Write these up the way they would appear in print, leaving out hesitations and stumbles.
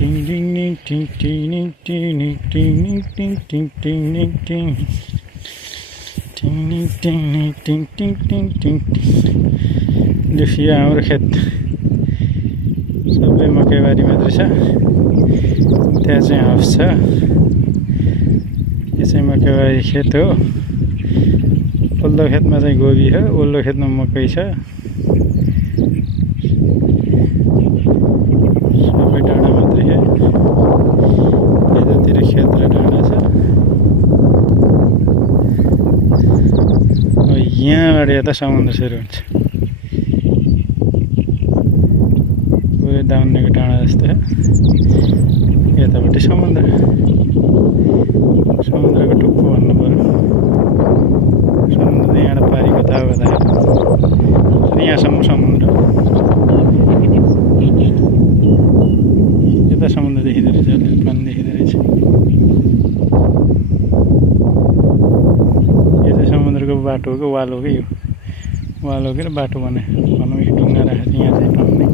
देखिए हाम्रो खेत सबै मकैबारी मात्रै छ। त्यहाँ चाहिँ हाउस छ। यो चाहिँ मकैबारी खेत हो। पल्लो खेतमा चाहिँ गोबी हो, ओल्लो खेतमा मकै छ। सबै डाँडा मात्रै हो। यतातिर खेत र डाँडा छ। यहाँबाट यता समुद्र सुरु हुन्छ। पुरै दाउनेको डाँडा जस्तो हो। यतापट्टि समुद्र, समुद्रको टुप्पो भन्नु पर्यो। समुद्र यहाँबाट पारि कता यहाँसम्म समुद्र। यता समुद्र देखिँदो रहेछ, अलिअलि पानी देखिँदो रहेछ। यो चाहिँ समुद्रको बाटो हो कि वाल हो कि यो वाल हो कि बाटो भने भनौँ। यो ढुङ्गा राखेको यहाँ चाहिँ टन्ने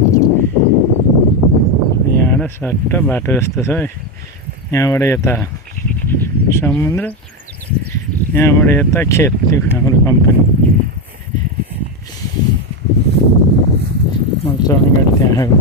यहाँबाट सट्ट बाटो जस्तो छ। यहाँबाट यता समुद्र, यहाँबाट यता खेत। त्यो हाम्रो कम्पनी मैले चढ्ने गाडी त्यहाँ आएको।